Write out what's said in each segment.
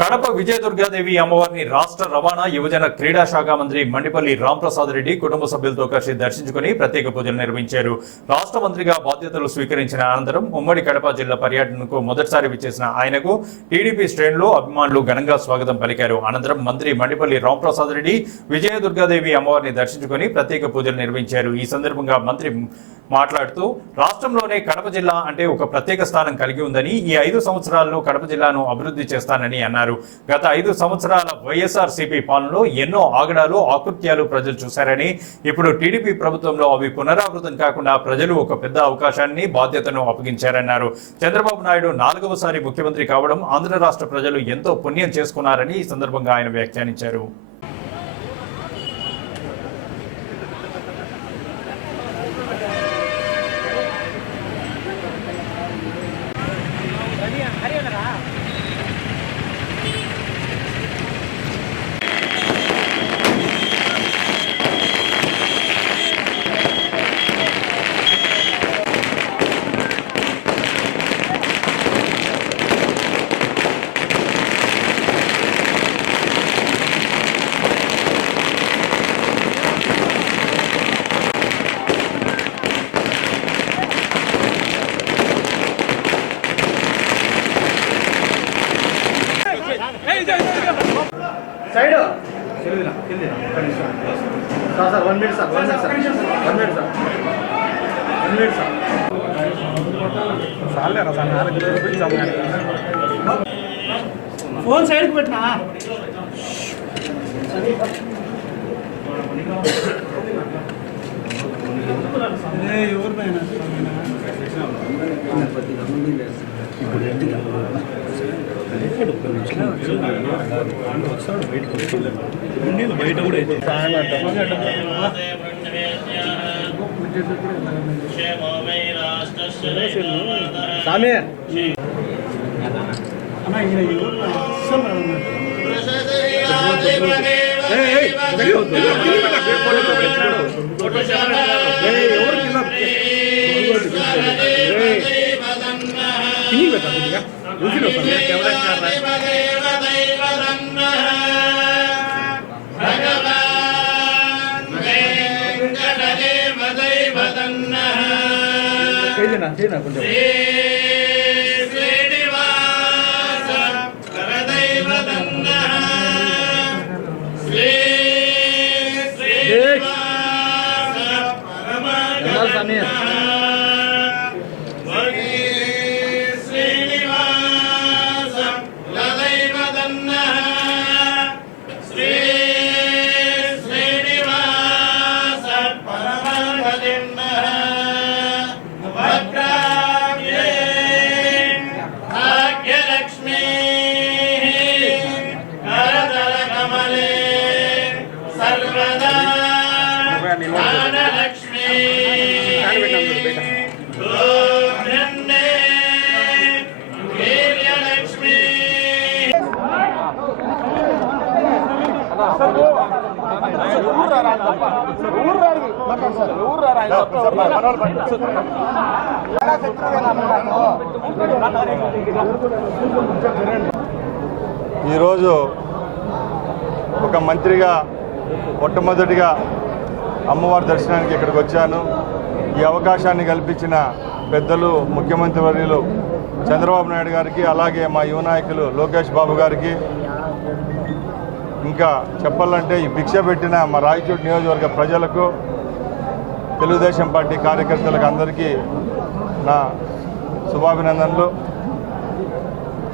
కడప విజయదుర్గాదేవి అమ్మవారిని రాష్ట్ర రవాణా యువజన క్రీడా శాఖ మంత్రి మండిపల్లి రాంప్రసాద్ రెడ్డి కుటుంబ సభ్యులతో కలిసి దర్శించుకుని ప్రత్యేక పూజలు నిర్వహించారు. రాష్ట్ర మంత్రిగా బాధ్యతలు స్వీకరించిన అనంతరం ఉమ్మడి కడప జిల్లా పర్యటనకు మొదటిసారి విచ్చేసిన ఆయనకు టీడీపీ శ్రేణులు అభిమానులు ఘనంగా స్వాగతం పలికారు. అనంతరం మంత్రి మండిపల్లి రాంప్రసాద్ రెడ్డి విజయదుర్గాదేవి అమ్మవారిని దర్శించుకుని ప్రత్యేక పూజలు నిర్వహించారు. ఈ సందర్భంగా మంత్రి మాట్లాడుతూ రాష్ట్రంలోనే కడప జిల్లా అంటే ఒక ప్రత్యేక స్థానం కలిగి ఉందని ఈ ఐదు సంవత్సరాల్లో కడప జిల్లాను అభివృద్ధి చేస్తానని అన్నారు. గత ఐదు సంవత్సరాల వైఎస్ఆర్ సిపి పాలనలో ఎన్నో ఆగడాలు ఆకృత్యాలు ప్రజలు చూశారని ఇప్పుడు టీడీపీ ప్రభుత్వంలో అవి పునరావృతం కాకుండా ప్రజలు ఒక పెద్ద అవకాశాన్ని బాధ్యతను అప్పగించారన్నారు. చంద్రబాబు నాయుడు నాలుగవసారి ముఖ్యమంత్రి కావడం ఆంధ్ర రాష్ట్ర ప్రజలు ఎంతో పుణ్యం చేసుకున్నారని ఈ సందర్భంగా ఆయన వ్యాఖ్యానించారు. Side? Sir sir one minute sir one minute sir. One minute sir. One minute sir. చాలేరా sir నాలుగు ఫోన్ సైడ్కి పెట్టినా? బయట కూడా అయితే ఎవరు అస్సలు రావడం కొంచెం. సమీర్ ఈరోజు ఒక మంత్రిగా మొట్టమొదటిగా అమ్మవారి దర్శనానికి ఇక్కడికి వచ్చాను. ఈ అవకాశాన్ని కల్పించిన పెద్దలు ముఖ్యమంత్రి వర్యులు చంద్రబాబు నాయుడు గారికి అలాగే మా యువ నాయకులు లోకేష్ బాబు గారికి ఇంకా చెప్పాలంటే ఈ భిక్ష పెట్టిన మా రాయచోటి నియోజకవర్గ ప్రజలకు తెలుగుదేశం పార్టీ కార్యకర్తలకు అందరికీ నా శుభాభినందనలు.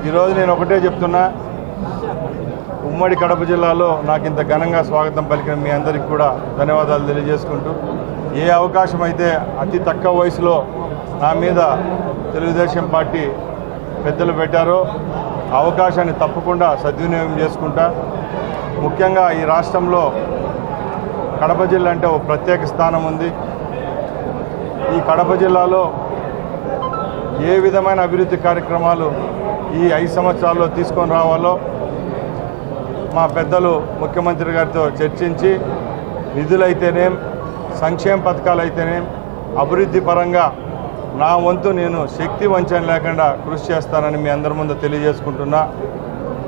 ఈరోజు నేను ఒకటే చెప్తున్నా ఉమ్మడి కడప జిల్లాలో నాకు ఇంత ఘనంగా స్వాగతం పలికిన మీ అందరికీ కూడా ధన్యవాదాలు తెలియజేసుకుంటూ ఏ అవకాశం అయితే అతి తక్కువ వయసులో నా మీద తెలుగుదేశం పార్టీ పెద్దలు పెట్టారో అవకాశాన్ని తప్పకుండా సద్వినియోగం చేసుకుంటా. ముఖ్యంగా ఈ రాష్ట్రంలో కడప జిల్లా అంటే ఒక ప్రత్యేక స్థానం ఉంది. ఈ కడప జిల్లాలో ఏ విధమైన అభివృద్ధి కార్యక్రమాలు ఈ ఐదు సంవత్సరాల్లో తీసుకొని రావాలో మా పెద్దలు ముఖ్యమంత్రి గారితో చర్చించి నిధులైతేనేం సంక్షేమ పథకాలు అయితేనేం అభివృద్ధి పరంగా నా వంతు నేను శక్తి వంచన లేకుండా కృషి చేస్తానని మీ అందరి ముందు తెలియజేసుకుంటున్నా.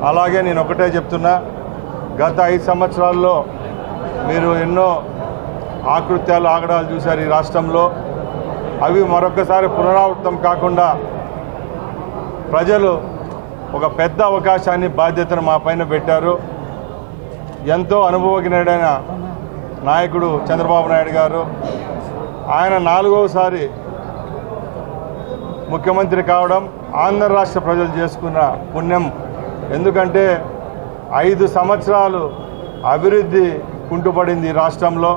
అలాగే నేను ఒకటే చెప్తున్నా గత ఐదు సంవత్సరాల్లో మీరు ఎన్నో ఆకృత్యాలు ఆగడాలు చూశారు ఈ రాష్ట్రంలో. అవి మరొకసారి పునరావృతం కాకుండా ప్రజలు ఒక పెద్ద అవకాశాన్ని బాధ్యతను మా పైన పెట్టారు. ఎంతో అనుభవజ్ఞుడైన నాయకుడు చంద్రబాబు నాయుడు గారు ఆయన నాలుగవసారి ముఖ్యమంత్రి కావడం ఆంధ్ర రాష్ట్ర ప్రజలు చేసుకున్న పుణ్యం. ఎందుకంటే ఐదు సంవత్సరాలు అభివృద్ధి కుంటుపడింది రాష్ట్రంలో.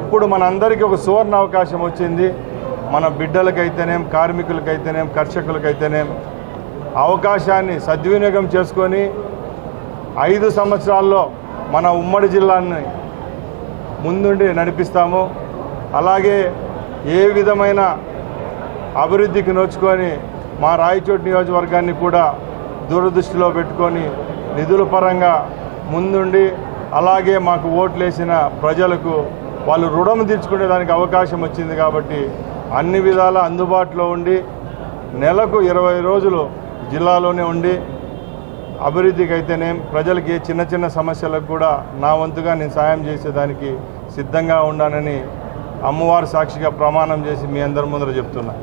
ఇప్పుడు మనందరికీ ఒక సువర్ణ అవకాశం వచ్చింది. మన బిడ్డలకైతేనేం కార్మికులకైతేనేం కర్షకులకైతేనేం అవకాశాన్ని సద్వినియోగం చేసుకొని ఐదు సంవత్సరాల్లో మన ఉమ్మడి జిల్లాని ముందుండి నడిపిస్తాము. అలాగే ఏ విధమైన అభివృద్ధికి నోచుకొని మా రాయచోటి నియోజకవర్గాన్ని కూడా దూరదృష్టిలో పెట్టుకొని నిధుల పరంగా ముందుండి అలాగే మాకు ఓట్లేసిన ప్రజలకు వాళ్ళు రుణం తీర్చుకునే దానికి అవకాశం వచ్చింది కాబట్టి అన్ని విధాల అందుబాటులో ఉండి నెలకు ఇరవై రోజులు జిల్లాలోనే ఉండి అభివృద్ధికి అయితేనేం ప్రజలకి చిన్న చిన్న సమస్యలకు కూడా నా వంతుగా నేను సాయం చేసేదానికి సిద్ధంగా ఉన్నానని అమ్మవారి సాక్షిగా ప్రమాణం చేసి మీ అందరి ముందర చెప్తున్నా.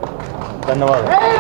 ధన్యవాదాలు.